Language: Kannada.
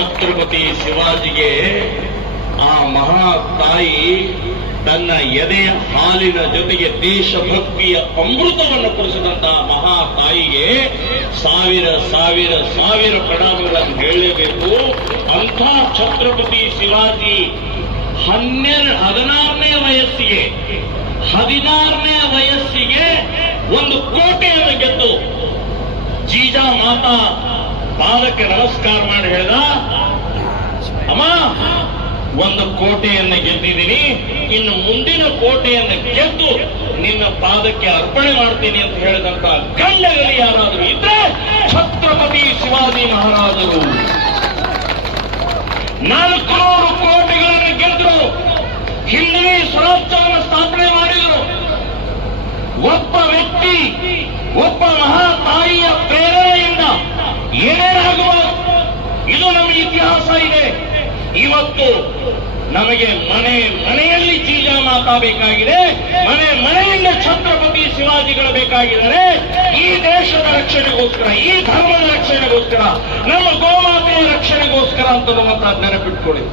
ಛತ್ರಪತಿ ಶಿವಾಜಿಗೆ ಆ ಮಹಾ ತಾಯಿ ತನ್ನ ಎದೆಯ ಹಾಲಿನ ಜೊತೆಗೆ ದೇಶಭಕ್ತಿಯ ಅಮೃತವನ್ನು ಕುಡಿಸಿದಂತಹ ಮಹಾ ತಾಯಿಗೆ ಸಾವಿರ ಸಾವಿರ ಸಾವಿರ ಪ್ರಣಾಮಗಳನ್ನು ಹೇಳಲೇಬೇಕು. ಅಂಥ ಛತ್ರಪತಿ ಶಿವಾಜಿ 16ನೇ ವಯಸ್ಸಿಗೆ 16ನೇ ವಯಸ್ಸಿಗೆ ಒಂದು ಕೋಟೆಯನ್ನು ಗೆದ್ದು ಜೀಜಾ ಮಾತಾ ಪಾದಕ್ಕೆ ನಮಸ್ಕಾರ ಮಾಡಿ ಹೇಳಿದ, ಅಮ್ಮ ಒಂದು ಕೋಟೆಯನ್ನು ಗೆದ್ದಿದ್ದೀನಿ, ಇನ್ನು ಮುಂದಿನ ಕೋಟೆಯನ್ನು ಗೆದ್ದು ನಿನ್ನ ಪಾದಕ್ಕೆ ಅರ್ಪಣೆ ಮಾಡ್ತೀನಿ ಅಂತ ಹೇಳಿದಂತ ಗಂಡಗಲಿ ಯಾರಾದರೂ ಇದ್ರೆ ಛತ್ರಪತಿ ಶಿವಾಜಿ ಮಹಾರಾಜರು. 400 ಕೋಟೆಗಳನ್ನು ಗೆದ್ರು, ಹಿಂದಿನ ಸ್ವರಾಜ್ಯವನ್ನು ಸ್ಥಾಪನೆ ಮಾಡಿದರು. ಒಬ್ಬ ವ್ಯಕ್ತಿ, ಒಬ್ಬ ಮಹಾ ತಾಯಿಯ ಪ್ರೇರಣೆಯಿಂದ ಏನೇನಾಗುವ ಇದು ನಮ್ಮ ಇತಿಹಾಸ ಇದೆ. ಇವತ್ತು ನಮಗೆ ಮನೆಯಲ್ಲಿ ಜೀಜಾ ಮಾತಾ ಬೇಕಾಗಿದೆ, ಮನೆಯಿಂದ ಛತ್ರಪತಿ ಶಿವಾಜಿಗಳು ಬೇಕಾಗಿದ್ದಾರೆ. ಈ ದೇಶದ ರಕ್ಷಣೆಗೋಸ್ಕರ, ಈ ಧರ್ಮದ ರಕ್ಷಣೆಗೋಸ್ಕರ, ನಮ್ಮ ಗೋಮಾತೆಯ ರಕ್ಷಣೆಗೋಸ್ಕರ ಅಂತ ನೆನಪಿಟ್ಕೊಳ್ಳಿ.